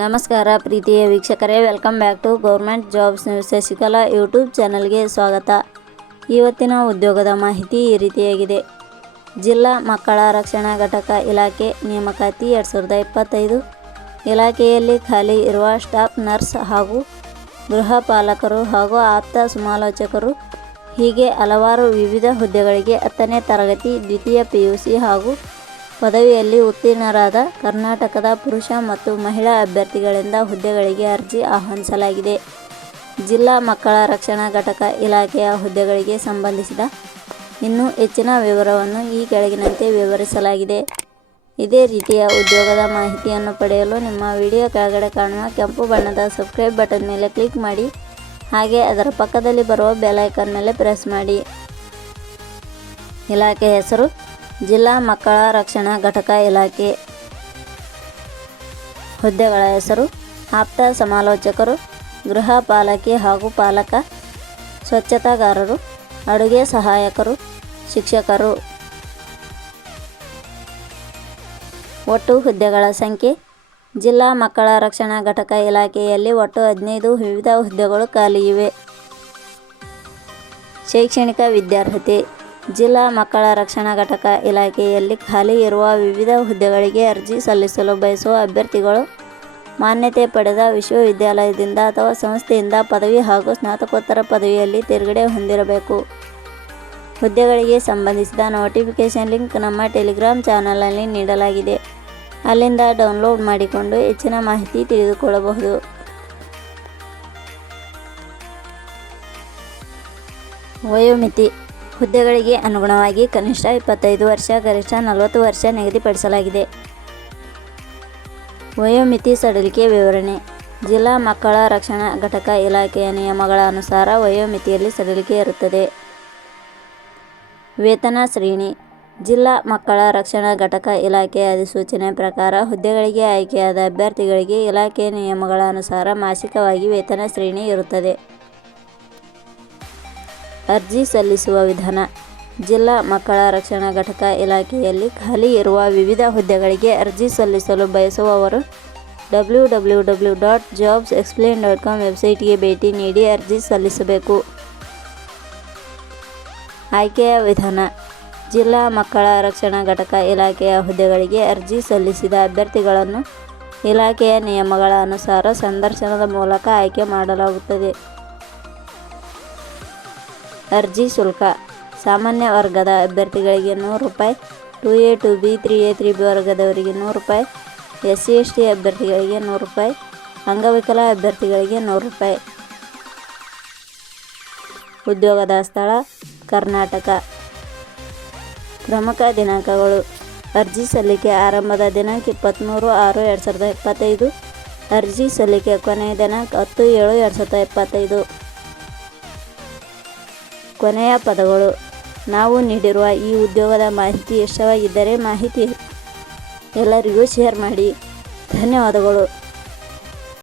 ನಮಸ್ಕಾರ ಪ್ರೀತಿಯ ವೀಕ್ಷಕರೇ welcome back to government jobs news Shashikala YouTube ಚಾನಲ್ಗೆ ಸ್ವಾಗತ. ಇವತ್ತಿನ ಉದ್ಯೋಗದ ಮಾಹಿತಿ ಈ ರೀತಿಯಾಗಿದೆ. ಜಿಲ್ಲಾ ಮಕ್ಕಳ ರಕ್ಷಣಾ ಘಟಕ ಇಲಾಖೆ ನೇಮಕಾತಿ ಎರಡು ಸಾವಿರದ ಇಪ್ಪತ್ತೈದು. ಇಲಾಖೆಯಲ್ಲಿ ಖಾಲಿ ಇರುವ ಸ್ಟಾಫ್ ನರ್ಸ್ ಹಾಗೂ ಗೃಹ ಪಾಲಕರು ಹಾಗೂ ಆಪ್ತ ಸಮಾಲೋಚಕರು. ಹೀಗೆ ಹಲವಾರು ವಿವಿಧ ಹುದ್ದೆಗಳಿಗೆ ಹತ್ತನೇ ತರಗತಿ, ದ್ವಿತೀಯ ಪಿ ಯು ಸಿ ಹಾಗೂ ಪದವಿಯಲ್ಲಿ ಉತ್ತೀರ್ಣರಾದ ಕರ್ನಾಟಕದ ಪುರುಷ ಮತ್ತು ಮಹಿಳಾ ಅಭ್ಯರ್ಥಿಗಳಿಂದ ಹುದ್ದೆಗಳಿಗೆ ಅರ್ಜಿ ಆಹ್ವಾನಿಸಲಾಗಿದೆ. ಜಿಲ್ಲಾ ಮಕ್ಕಳ ರಕ್ಷಣಾ ಘಟಕ ಇಲಾಖೆಯ ಹುದ್ದೆಗಳಿಗೆ ಸಂಬಂಧಿಸಿದ ಇನ್ನೂ ಹೆಚ್ಚಿನ ವಿವರವನ್ನು ಈ ಕೆಳಗಿನಂತೆ ವಿವರಿಸಲಾಗಿದೆ. ಇದೇ ರೀತಿಯ ಉದ್ಯೋಗದ ಮಾಹಿತಿಯನ್ನು ಪಡೆಯಲು ನಿಮ್ಮ ವಿಡಿಯೋ ಕೆಳಗಡೆ ಕಾಣುವ ಕೆಂಪು ಬಣ್ಣದ ಸಬ್ಸ್ಕ್ರೈಬ್ ಬಟನ್ ಮೇಲೆ ಕ್ಲಿಕ್ ಮಾಡಿ, ಹಾಗೆ ಅದರ ಪಕ್ಕದಲ್ಲಿ ಬರುವ ಬೆಲ್ ಐಕಾನ್ ಮೇಲೆ ಪ್ರೆಸ್ ಮಾಡಿ. ಇಲಾಖೆ ಹೆಸರು ಜಿಲ್ಲಾ ಮಕ್ಕಳ ರಕ್ಷಣಾ ಘಟಕ ಇಲಾಖೆ ಹುದ್ದೆಗಳ ಹೆಸರು, ಆಪ್ತ ಸಮಾಲೋಚಕರು, ಗೃಹ ಪಾಲಕಿ ಹಾಗೂ ಪಾಲಕ, ಸ್ವಚ್ಛತಾಗಾರರು, ಅಡುಗೆ ಸಹಾಯಕರು, ಶಿಕ್ಷಕರು. ಒಟ್ಟು ಹುದ್ದೆಗಳ ಸಂಖ್ಯೆ, ಜಿಲ್ಲಾ ಮಕ್ಕಳ ರಕ್ಷಣಾ ಘಟಕ ಇಲಾಖೆಯಲ್ಲಿ ಒಟ್ಟು ಹದಿನೈದು ವಿವಿಧ ಹುದ್ದೆಗಳು ಖಾಲಿ ಇವೆ. ಶೈಕ್ಷಣಿಕ ವಿದ್ಯಾರ್ಹತೆ ಜಿಲ್ಲಾ ಮಕ್ಕಳ ರಕ್ಷಣಾ ಘಟಕ ಇಲಾಖೆಯಲ್ಲಿ ಖಾಲಿ ಇರುವ ವಿವಿಧ ಹುದ್ದೆಗಳಿಗೆ ಅರ್ಜಿ ಸಲ್ಲಿಸಲು ಬಯಸುವ ಅಭ್ಯರ್ಥಿಗಳು ಮಾನ್ಯತೆ ಪಡೆದ ವಿಶ್ವವಿದ್ಯಾಲಯದಿಂದ ಅಥವಾ ಸಂಸ್ಥೆಯಿಂದ ಪದವಿ ಹಾಗೂ ಸ್ನಾತಕೋತ್ತರ ಪದವಿಯಲ್ಲಿ ತೇರ್ಗಡೆ ಹೊಂದಿರಬೇಕು. ಹುದ್ದೆಗಳಿಗೆ ಸಂಬಂಧಿಸಿದ ನೋಟಿಫಿಕೇಷನ್ ಲಿಂಕ್ ನಮ್ಮ ಟೆಲಿಗ್ರಾಮ್ ಚಾನಲಲ್ಲಿ ನೀಡಲಾಗಿದೆ. ಅಲ್ಲಿಂದ ಡೌನ್ಲೋಡ್ ಮಾಡಿಕೊಂಡು ಹೆಚ್ಚಿನ ಮಾಹಿತಿ ತಿಳಿದುಕೊಳ್ಳಬಹುದು. ವಯೋಮಿತಿ ಹುದ್ದೆಗಳಿಗೆ ಅನುಗುಣವಾಗಿ ಕನಿಷ್ಠ ಇಪ್ಪತ್ತೈದು ವರ್ಷ, ಗರಿಷ್ಠ ನಲವತ್ತು ವರ್ಷ ನಿಗದಿಪಡಿಸಲಾಗಿದೆ ವಯೋಮಿತಿ ಸಡಿಲಿಕೆ ವಿವರಣೆ. ಜಿಲ್ಲಾ ಮಕ್ಕಳ ರಕ್ಷಣಾ ಘಟಕ ಇಲಾಖೆಯ ನಿಯಮಗಳ ಅನುಸಾರ ವಯೋಮಿತಿಯಲ್ಲಿ ಸಡಿಲಿಕೆ ಇರುತ್ತದೆ. ವೇತನ ಶ್ರೇಣಿ. ಜಿಲ್ಲಾ ಮಕ್ಕಳ ರಕ್ಷಣಾ ಘಟಕ ಇಲಾಖೆಯ ಅಧಿಸೂಚನೆ ಪ್ರಕಾರ ಹುದ್ದೆಗಳಿಗೆ ಆಯ್ಕೆಯಾದ ಅಭ್ಯರ್ಥಿಗಳಿಗೆ ಇಲಾಖೆಯ ನಿಯಮಗಳ ಅನುಸಾರ ಮಾಸಿಕವಾಗಿ ವೇತನ ಶ್ರೇಣಿ ಇರುತ್ತದೆ. ಅರ್ಜಿ ಸಲ್ಲಿಸುವ ವಿಧಾನ. ಜಿಲ್ಲಾ ಮಕ್ಕಳ ರಕ್ಷಣಾ ಘಟಕ ಇಲಾಖೆಯಲ್ಲಿ ಖಾಲಿ ಇರುವ ವಿವಿಧ ಹುದ್ದೆಗಳಿಗೆ ಅರ್ಜಿ ಸಲ್ಲಿಸಲು ಬಯಸುವವರು W W W dot jobs explain dot com ವೆಬ್ಸೈಟ್ಗೆ ಭೇಟಿ ನೀಡಿ ಅರ್ಜಿ ಸಲ್ಲಿಸಬೇಕು. ಆಯ್ಕೆಯ ವಿಧಾನ. ಜಿಲ್ಲಾ ಮಕ್ಕಳ ರಕ್ಷಣಾ ಘಟಕ ಇಲಾಖೆಯ ಹುದ್ದೆಗಳಿಗೆ ಅರ್ಜಿ ಸಲ್ಲಿಸಿದ ಅಭ್ಯರ್ಥಿಗಳನ್ನು ಇಲಾಖೆಯ ನಿಯಮಗಳ ಅನುಸಾರ ಸಂದರ್ಶನದ ಮೂಲಕ ಆಯ್ಕೆ ಮಾಡಲಾಗುತ್ತದೆ. ಅರ್ಜಿ ಶುಲ್ಕ. ಸಾಮಾನ್ಯ ವರ್ಗದ ಅಭ್ಯರ್ಥಿಗಳಿಗೆ ನೂರು ರೂಪಾಯಿ, two A two B, three A, three B ವರ್ಗದವರಿಗೆ ನೂರು ರೂಪಾಯಿ ಎಸ್ ಸಿ ಎಸ್ ಟಿ ಅಭ್ಯರ್ಥಿಗಳಿಗೆ ನೂರು ರೂಪಾಯಿ, ಅಂಗವಿಕಲ ಅಭ್ಯರ್ಥಿಗಳಿಗೆ ನೂರು ರೂಪಾಯಿ. ಉದ್ಯೋಗದ ಸ್ಥಳ, ಕರ್ನಾಟಕ. ಪ್ರಮುಖ ದಿನಾಂಕಗಳು. ಅರ್ಜಿ ಸಲ್ಲಿಕೆ ಆರಂಭದ ದಿನಾಂಕ ಇಪ್ಪತ್ತ್ಮೂರು ಆರು ಎರಡು ಸಾವಿರದ ಇಪ್ಪತ್ತೈದು. ಅರ್ಜಿ ಸಲ್ಲಿಕೆ ಕೊನೆಯ ದಿನಾಂಕ ಹತ್ತು ಏಳು ಎರಡು ಸಾವಿರದ ಇಪ್ಪತ್ತೈದು. ಕೊನೆಯ ಪದಗಳು. ನಾವು ನೀಡಿರುವ ಈ ಉದ್ಯೋಗದ ಮಾಹಿತಿ ಇಷ್ಟವಾಗಿದ್ದರೆ ಮಾಹಿತಿ ಎಲ್ಲರಿಗೂ ಶೇರ್ ಮಾಡಿ. ಧನ್ಯವಾದಗಳು.